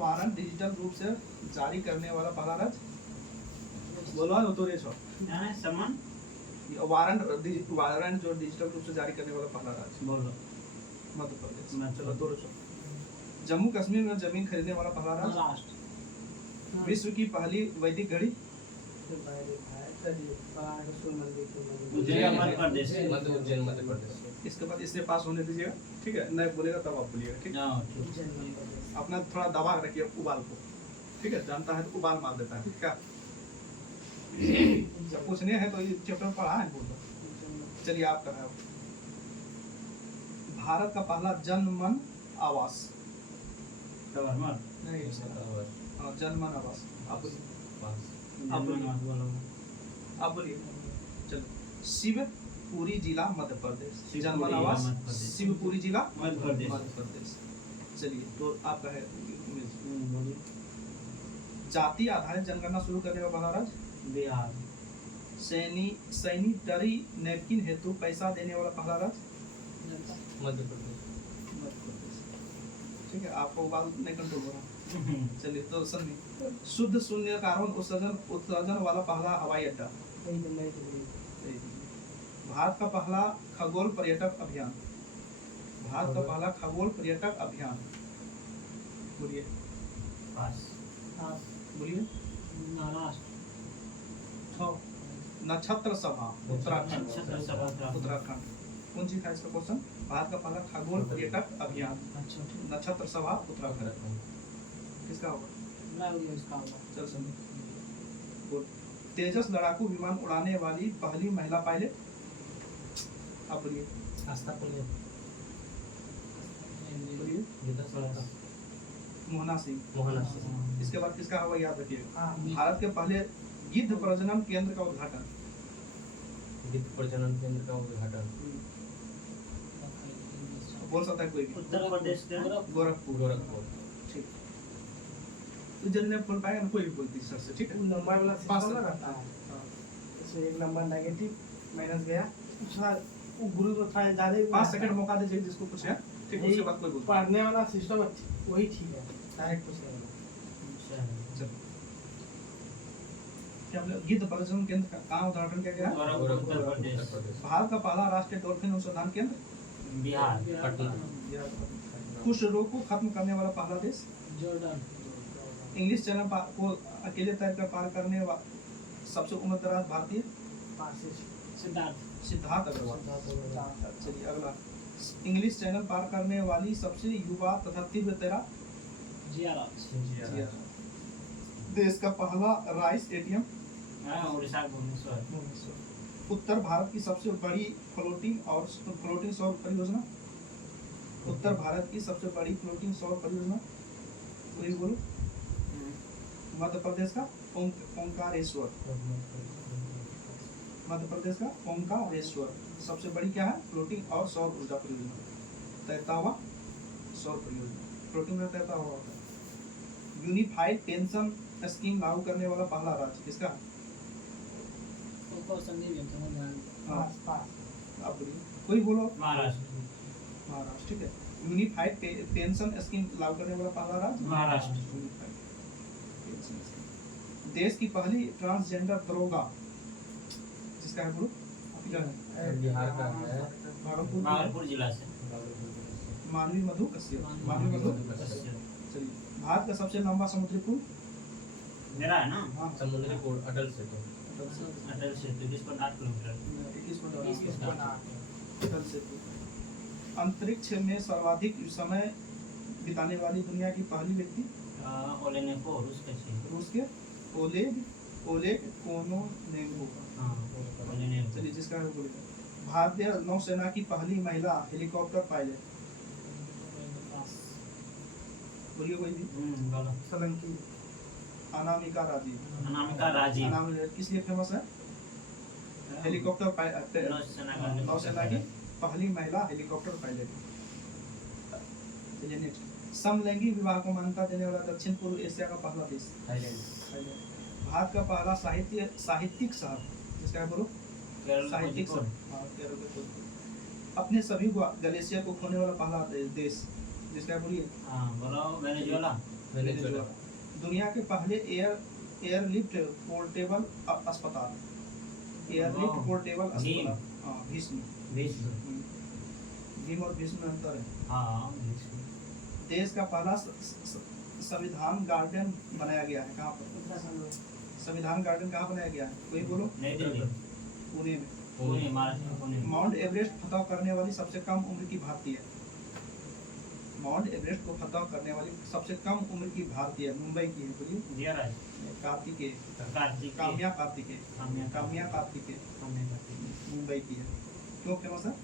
Warrant digital रूप से जारी करने वाला पहला राज्य? बोलो तो रेशो समन वारंट जो डिजिटल रूप से जारी करने वाला पहला राज्य? बोलो मध्य प्रदेश। चलो तो रेशो। जम्मू कश्मीर में जमीन खरीदने वाला पहला राज्य? महाराष्ट्र। विश्व की पहली वैदिक घड़ी? उज्जैन मध्य प्रदेश। उज्जैन मध्य प्रदेश। इसके बाद इससे पास होने दीजिएगा, ठीक है? नहीं बोलेगा तब आप बोलिएगा, ठीक है? हाँ, ठीक। अपना थोड़ा दबा रखिए उबाल को, ठीक है? जानता है तो उबाल मार देता है, ठीक है? जब पूछने हैं तो ये चैप्टर पढ़ा है बोल दो। चलिए आप कराओ। भारत का पहला जनमन आवास? नहीं, हाँ, जनमन आवास। आप बोलिए, आप बोलिए। चलो, शिवपुरी जिला मध्य प्रदेश। जनमन आवास शिवपुरी जिला मध्य प्रदेश। चलिए तो आपका है जाति आधारित जनगणना शुरू करने का पहला राज्य? बिहार। सैनिटरी नैपकिन हेतु पैसा देने वाला पहला राज्य? मध्य प्रदेश। ठीक है, आपको उबाल नहीं कंट्रोल हो रहा। चलिए तो समझिए, शुद्ध शून्य कार्बन उत्सर्जन वाला पहला हवाई अड्डा? भारत का पहला खगोल पर्यटक अभियान? भारत का पहला खगोल पर्यटक अभियान? बोलिए, बोलिए। महाराष्ट्र। नक्षत्र सभा उत्तराखंड। उत्तराखंड। कौन सी था इसका क्वेश्चन? भारत का पहला खगोल पर्यटक अभियान, नक्षत्र सभा उत्तराखंड। किसका होगा? चल समझ। तेजस लड़ाकू विमान उड़ाने वाली पहली महिला पायलट? आप बोलिए। मोहना सिंह। इसके बाद किसका होगा याद रखिएगा। भारत के पहले गिद्ध प्रजनन केंद्र का उद्घाटन? गिद्ध प्रजनन केंद्र का उद्घाटन बोल सकता है कोई भी? उत्तर प्रदेश का गोरखपुर। ठीक, तो जल्दी नहीं बोल पाएगा ना, कोई भी बोलती सर से, ठीक है? नंबर वाला पास सिस्टम रहता है, इसमें एक नंबर नेगेटिव माइनस गया, उसका वो गुरु को थोड़ा ज्यादा 5 सेकंड मौका दीजिए जिसको पूछे, ठीक है? उसके बाद कोई बोलता पढ़ने वाला सिस्टम वही ठीक है, डायरेक्ट पूछने वाला। क्या बोले? गिद्ध प्रजनन केंद्र का कहाँ उद्घाटन किया गया? उत्तर प्रदेश। भारत का पहला राष्ट्रीय डॉल्फिन अनुसंधान केंद्र? बिहार। पटना। कुष्ठ रोग को खत्म करने वाला पहला देश? जॉर्डन। इंग्लिश चैनल को अकेले तैर कर पार करने वाला सबसे उम्र दराज भारतीय? सिद्धार्थ अग्रवाल। चलिए अगला, इंग्लिश चैनल पार करने वाली सबसे युवा तथा तीव्र तैराक? देश का पहला राइस एटीएम? उड़ीसा भुवनेश्वर। उत्तर भारत की सबसे बड़ी फ्लोटिंग सौर परियोजना? उत्तर भारत की सबसे बड़ी फ्लोटिंग सौर परियोजना? वही बोलो। मध्य प्रदेश का ओंकारेश्वर। मध्य प्रदेश का ओंकारेश्वर। सबसे बड़ी क्या है? फ्लोटिंग और सौर ऊर्जा परियोजना, तैरता हुआ सौर परियोजना। फ्लोटिंग में तैरता हुआ होता है। यूनिफाइड पेंशन स्कीम लागू करने वाला पहला राज्य किसका? आप बोलिए, कोई बोलो। महाराष्ट्र। महाराष्ट्र, ठीक है। यूनिफाइड पेंशन स्कीम लागू करने वाला पहला राज्य? महाराष्ट्र। देश की पहली ट्रांसजेंडर दरोगा जिसका है ग्रुप? बिहार का है, भागलपुर जिला से मानवी मधु कश्यप। मानवी मधु कश्यप। चलिए, भारत का सबसे लंबा समुद्री पुल? मेरा है ना? हाँ, समुद्री पुल अटल सेतु। अटल सेतु 21.8 किलोमीटर। 21.8 अटल सेतु। अंतरिक्ष में सर्वाधिक समय बिताने वाली दुनिया की पहली व्यक्ति? ओलेनेको, रूस के ओलेग कोनोनेंको। ओलेनेको। चलिए, जिसका है बोलिए। भारतीय नौसेना की पहली महिला हेलीकॉप्टर पायलट? बोलिए कोई भी। बोलो। सोलंकी। अनामिका राजीव। किस लिए फेमस है? हेलीकॉप्टर पायलट, नौसेना की पहली महिला हेलीकॉप्टर पायलट। चलिए नेक्स्ट, समलैंगिक विवाह को मान्यता देने वाला दक्षिण पूर्व एशिया का पहला देश? थाईलैंड। भारत का पहला साहित्यिक शहर जिसका है बोलो? साहित्यिक शहर। हाँ, अपने सभी ग्लेशियर को खोने वाला पहला देश जिसका है बोलिए? बोलो। वेनेजुएला। वेनेजुएला। दुनिया के पहले एयरलिफ्ट पोर्टेबल अस्पताल, एयरलिफ्ट वाह। पोर्टेबल भीम। अस्पताल। हाँ भीष्म। विश्व। भीम और भीष्म में अंतर है। हाँ विश्व। देश का पहला संविधान गार्डन बनाया गया है कहाँ पर? उत्तराखंड में। संविधान गार्डन कहाँ बनाया गया है वही बोलो। नई दिल्ली। पुणे में। पुणे, महाराष्ट्र पुणे में। माउंट एवरेस्ट फतह करने वाली सबसे कम उम्र की भारतीय। माउंट एवरेस्ट को फतह करने वाली सबसे कम उम्र की भारतीय मुंबई की है, बोलिए। दिया राज। कार्तिकेय। कार्तिक। काम्या कार्तिकेय। काम्या। काम्या कार्तिकेय काम्या कार्तिक। मुंबई की है। क्यों फेमस है?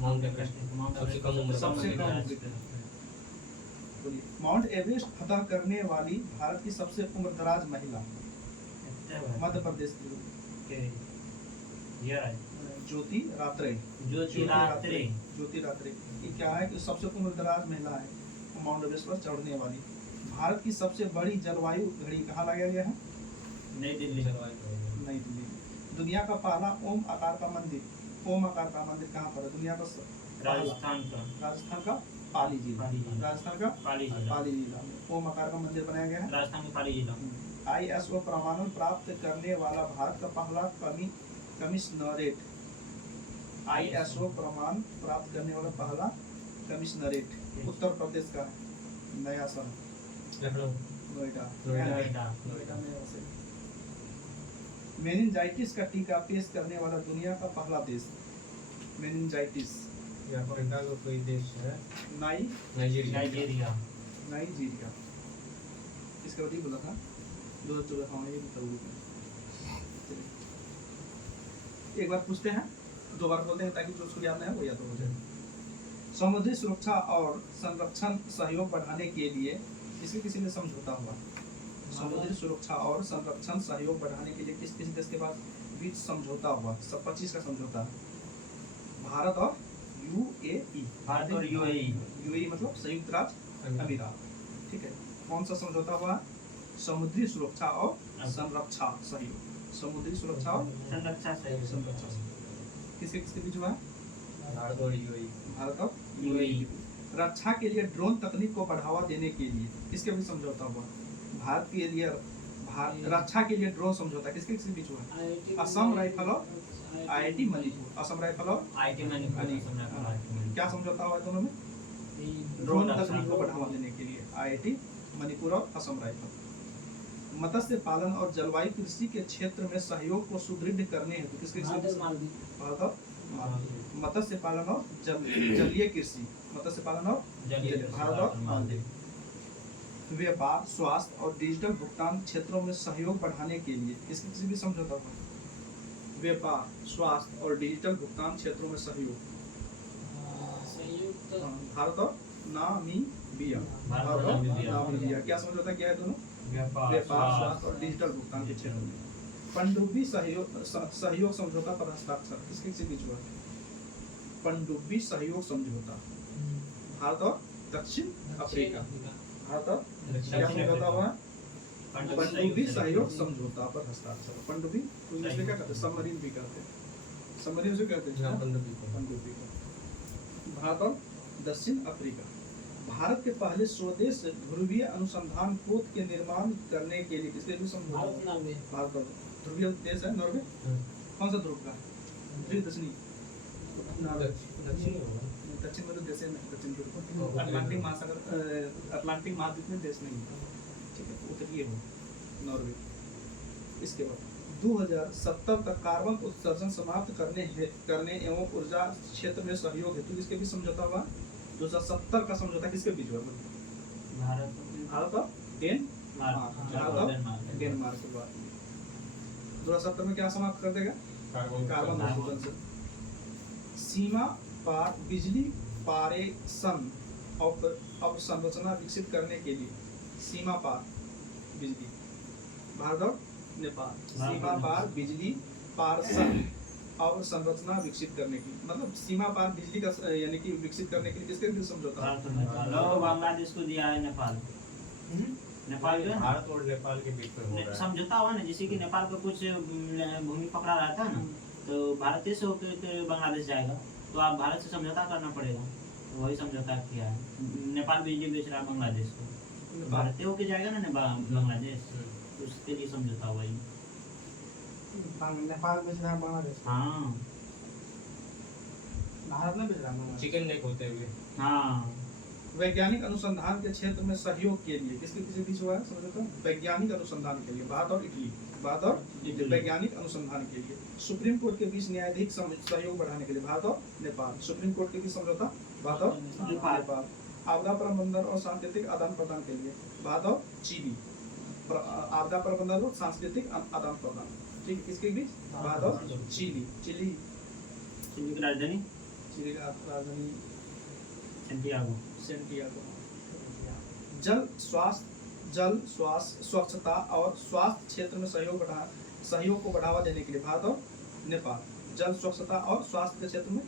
माउंट एवरेस्ट माउंट सबसे कम उम्र सबसे कम उम्र की। बोलिए। माउंट एवरेस्ट फतह करने वाली भारत की सबसे उम्रदराज महिला मध्य प्रदेश की के दिया राज। ज्योति रात्रे। ज्योति रात्रे। ज्योति रात्रे ये क्या है कि सबसे उम्रदराज महिला है माउंट एवरेस्ट पर चढ़ने वाली। भारत की सबसे बड़ी जलवायु घड़ी कहाँ लगाया गया है? नई दिल्ली। नई दिल्ली। दुनिया का पहला ओम आकार का मंदिर कहाँ पर है? दुनिया का राजस्थान का। राजस्थान का पाली जिला। पाली जिला। राजस्थान का पाली जिला। पाली जिला में ओम आकार का मंदिर बनाया गया है। राजस्थान के पाली जिला। ISO प्रमाणन प्राप्त करने वाला भारत का पहला कमिश्नरेट। ISO प्रमाण प्राप्त करने वाला पहला कमिश्नरेट उत्तर प्रदेश का है। नया शहर लखनऊ। नोएडा। नोएडा। नोएडा में वैसे। मेनिंजाइटिस का टीका पेश करने वाला दुनिया का पहला देश। मेनिंजाइटिस। या अफ्रीका का कोई देश है? नाइजीरिया। नाइजीरिया। इसका वही बोला था 2014। हाँ ये बताऊँ। एक बार पूछते हैं, दो बार बोलते हैं ताकि जो उसको याद नहीं है वो याद हो जाए। समुद्री सुरक्षा और संरक्षण सहयोग बढ़ाने के लिए किसी ने समझौता हुआ। समुद्री सुरक्षा और संरक्षण सहयोग बढ़ाने के लिए किस देश के पास बीच समझौता हुआ? सब 25 का समझौता है। भारत और UAE। भारत और UAE। UAE मतलब संयुक्त राज्य अमीरात। ठीक है। कौन सा समझौता हुआ? समुद्री सुरक्षा और संरक्षा सहयोग। समुद्री सुरक्षा और संरक्षा सहयोग। संरक्षा सहयोग किसके बीच हुआ? भारत और यूएई। भारत और UAE। रक्षा के लिए ड्रोन तकनीक को बढ़ावा देने के लिए किसके बीच समझौता हुआ? भारत के लिए रक्षा के लिए ड्रोन समझौता किसके बीच हुआ? असम राइफल और IIT मणिपुर। असम राइफल और IIT मणिपुर। क्या समझौता हुआ दोनों में? ड्रोन तकनीक को बढ़ावा देने के लिए IIT मणिपुर और असम राइफल। मत्स्य पालन और जलवायु कृषि के क्षेत्र में सहयोग को सुदृढ़ करने हेतु किसके भारत और मत्स्य पालन और जलीय कृषि। मत्स्य पालन और भारत और मालदीव। व्यापार, स्वास्थ्य और डिजिटल भुगतान क्षेत्रों में सहयोग बढ़ाने के लिए किसी भी समझौता हुआ? व्यापार, स्वास्थ्य और डिजिटल भुगतान क्षेत्रों में सहयोग। भारत और नामीबिया। भारत और नामीबिया क्या समझौता किया है दोनों? व्यापार, स्वास्थ्य और डिजिटल भुगतान के क्षेत्र में। पनडुब्बी सहयोग समझौता पर हस्ताक्षर किसके बीच हुआ? पनडुब्बी सहयोग समझौता। भारत और दक्षिण अफ्रीका। भारत और क्या समझौता हुआ? पनडुब्बी सहयोग समझौता पर हस्ताक्षर। पनडुब्बी तो इंग्लिश में क्या कहते हैं? सबमरीन भी कहते हैं। सबमरीन से कहते हैं पनडुब्बी को। भारत और दक्षिण अफ्रीका। भारत के पहले स्वदेश ध्रुवीय अनुसंधान पोत के निर्माण करने के लिए किसके भी समझौता? भारत और ध्रुवीय देश है नॉर्वे। कौन सा ध्रुव का है? दक्षिणी दक्षिण में तो देश नहीं। दक्षिण ध्रुव अटलांटिक महासागर अटलांटिक महाद्वीप में देश नहीं है। ठीक है। उत्तरीय हो नॉर्वे। इसके बाद 2070 तक कार्बन उत्सर्जन समाप्त करने एवं ऊर्जा क्षेत्र में सहयोग हेतु किसके भी समझौता हुआ? 2070 का समझौता किसके बीच हुआ? भारत और डेनमार्क के बाद 2070 में क्या समाप्त कर देगा? कार्बन उत्सर्जन से। सीमा पार बिजली पारेषण अवसंरचना विकसित करने के लिए सीमा पार बिजली। भारत और नेपाल। सीमा पार बिजली पारेषण और संरचना विकसित करने की मतलब सीमा पार बिजली का यानी कि विकसित करने के लिए किसके बीच समझौता? बांग्लादेश को दिया है नेपाल। नेपाल जो है भारत और नेपाल के बीच में हो रहा है समझौता हुआ ना। जैसे कि नेपाल का कुछ भूमि पकड़ा रहता है ना, तो भारत से होकर तो बांग्लादेश जाएगा, तो आप भारत से समझौता करना पड़ेगा। तो वही समझौता किया है। नेपाल बिजली बेच रहा है बांग्लादेश को। नेपाल भारतीय होके जाएगा ना बांग्लादेश, तो उसके लिए समझौता हुआ ये। नेपाल बेच रहा है बांग्लादेश, हाँ भारत में बेच रहा है बांग्लादेश। चिकन नेक होते हुए हाँ वैज्ञानिक अनुसंधान के क्षेत्र में सहयोग के लिए किसके किसी बीच हुआ है समझौता? वैज्ञानिक अनुसंधान के लिए भारत और इटली, भारत और इटली वैज्ञानिक अनुसंधान के लिए। सुप्रीम कोर्ट के बीच न्यायाधीश सहयोग बढ़ाने के लिए भारत और नेपाल। सुप्रीम कोर्ट के बीच समझौता भारत और नेपाल। आपदा प्रबंधन और सांस्कृतिक आदान प्रदान के लिए भारत और चिली। आपदा प्रबंधन और सांस्कृतिक आदान प्रदान, ठीक, किसके बीच? भारत और चिली। चिली चिली की राजधानी चिली का राजधानी सैंटियागो। सेंटियागो। जल स्वास्थ्य स्वच्छता और स्वास्थ्य क्षेत्र में सहयोग को बढ़ावा देने के लिए भारत और नेपाल। जल स्वच्छता और स्वास्थ्य के क्षेत्र में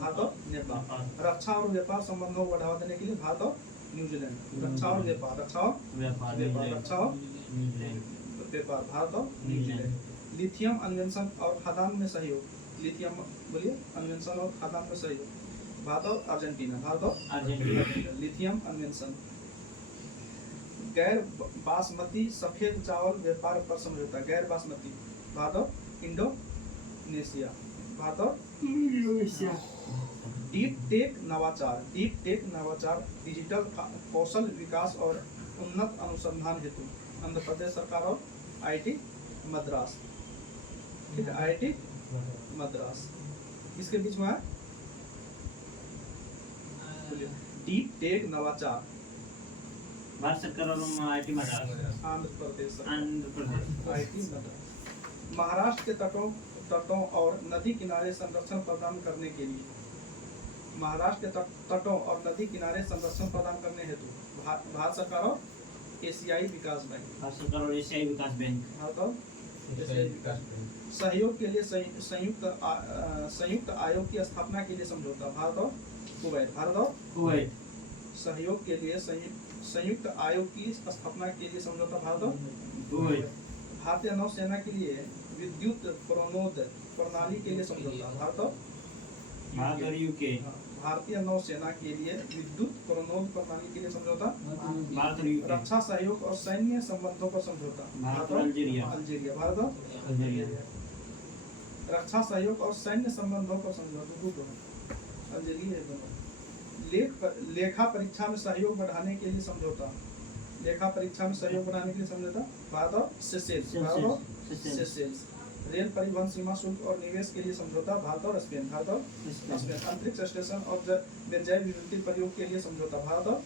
भारत और नेपाल। रक्षा और व्यापार संबंधों को बढ़ावा देने के लिए भारत और न्यूजीलैंड। रक्षा और व्यापार, रक्षा और व्यापार, रक्षा और व्यापार, भारत और न्यूजीलैंड। लिथियम अन्वेषण और खदान में सहयोग। लिथियम बोलिए, अन्वेषण और खदान में सहयोग भारत और अर्जेंटीना। भारत और अर्जेंटीना। लिथियम अन्वेषण। गैर बासमती सफेद चावल व्यापार पर समझौता। गैर बासमती भारत और इंडोनेशिया। भारत और डीप टेक नवाचार। डीप टेक नवाचार डिजिटल कौशल विकास और उन्नत अनुसंधान हेतु आंध्र प्रदेश सरकार और आईआईटी मद्रास, ठीक है, आईआईटी मद्रास। इसके बीच में है डीप टेक नवाचार भारत सरकार और आईआईटी मद्रास। आंध्र प्रदेश आंध्र आईआईटी मद्रास। महाराष्ट्र के तटों और नदी किनारे संरक्षण प्रदान करने के लिए। महाराष्ट्र के तटों और नदी किनारे संरक्षण प्रदान करने हेतु भारत सरकार और एशियाई विकास बैंक। भारत सरकार और एशियाई विकास बैंक। भारत और एशियाई विकास बैंक। सहयोग के लिए संयुक्त आयोग की स्थापना के लिए समझौता भारत और कुवैत। भारत और कुवैत। सहयोग के लिए संयुक्त आयोग की स्थापना के लिए समझौता भारत और कुवैत। भारतीय नौसेना के लिए विद्युत प्रणोद प्रणाली के लिए समझौता भारत और यूके। भारतीय नौसेना के लिए विद्युत प्रणोद प्रणाली के लिए समझौता भारत और यूके। रक्षा सहयोग और सैन्य संबंधों पर समझौता भारत और अल्जीरिया। अल्जीरिया। भारत और अल्जीरिया। रक्षा सहयोग और सैन्य संबंधों पर समझौता अल्जीरिया दोनों। लेखा परीक्षा में सहयोग बढ़ाने के लिए समझौता। लेखा परीक्षा में सहयोग बढ़ाने के लिए समझौता भारत और सेशेल्स। भारत और सेशेल्स। रेल परिवहन सीमा शुल्क और निवेश के लिए समझौता भारत और स्पेन। भारत और स्पेन। अंतरिक्ष स्टेशन और जैव विविधता प्रयोग के लिए समझौता भारत और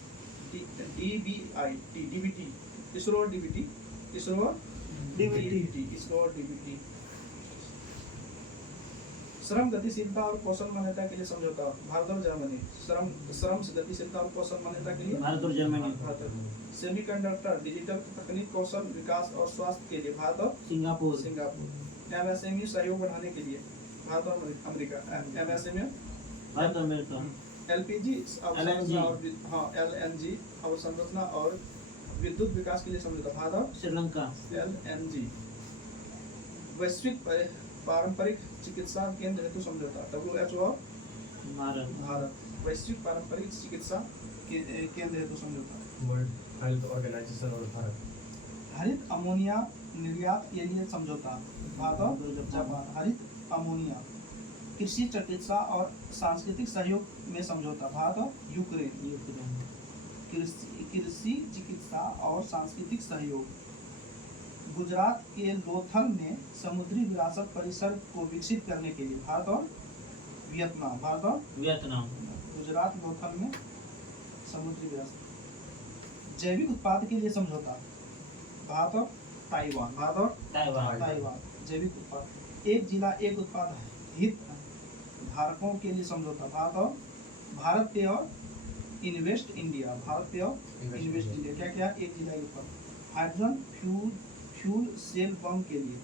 डीबीटी। इसरो और डीबीटी। इसरो और डीबीटी। श्रम गतिशीलता और कौशल मान्यता के लिए समझौता भारत और जर्मनी। श्रम गतिशीलता और कौशल मान्यता के लिए भारत और जर्मनी। सेमीकंडक्टर डिजिटल तकनीक कौशल विकास और स्वास्थ्य के लिए भारत और सिंगापुर। एमएसएमई सहयोग बढ़ाने के लिए भारत और अमेरिका। एमएसएमई भारत और अमेरिका। एलपीजी एलएनजी अवसंरचना और विद्युत विकास के लिए समझौता भारत और श्रीलंका। एलएनजी। वैश्विक पारंपरिक चिकित्सा केंद्र हेतु समझौता WHO और भारत। वैश्विक पारंपरिक चिकित्सा केंद्र हेतु समझौता वर्ल्ड हेल्थ ऑर्गेनाइजेशन और भारत। हरित अमोनिया निर्यात के लिए समझौता भारत और जापान। हरित अमोनिया। कृषि चिकित्सा और सांस्कृतिक सहयोग में समझौता भारत और यूक्रेन। कृषि चिकित्सा और सांस्कृतिक सहयोग। गुजरात के लोथल में समुद्री विरासत परिसर को विकसित करने के लिए भारत और वियतनाम। भारत और वियतनाम। गुजरात लोथल में समुद्री विरासत। जैविक उत्पाद के लिए समझौता भारत और ताइवान। भारत और ताइवान। जैविक उत्पाद। एक जिला एक उत्पाद हित धारकों के लिए समझौता भारत और भारत पे और इन्वेस्ट इंडिया। भारत पे और इन्वेस्ट इंडिया। क्या क्या? एक जिला एक उत्पाद। हाइड्रोजन फ्यूल सेल बम के लिए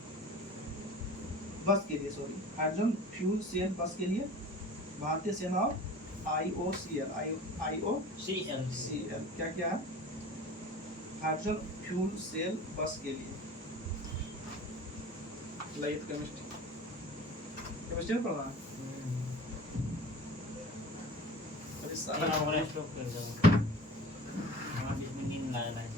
बस के लिए हाइड्रोजन फ्यूल सेल बस के लिए भारतीय सेना और IOCL। क्या क्या है? हाइड्रोजन फ्यूल सेल बस के लिए। लाइट केमिस्ट्री में पढ़ना है। अरे सारा स्टॉप कर दो। हमारे बीच में नींद नहीं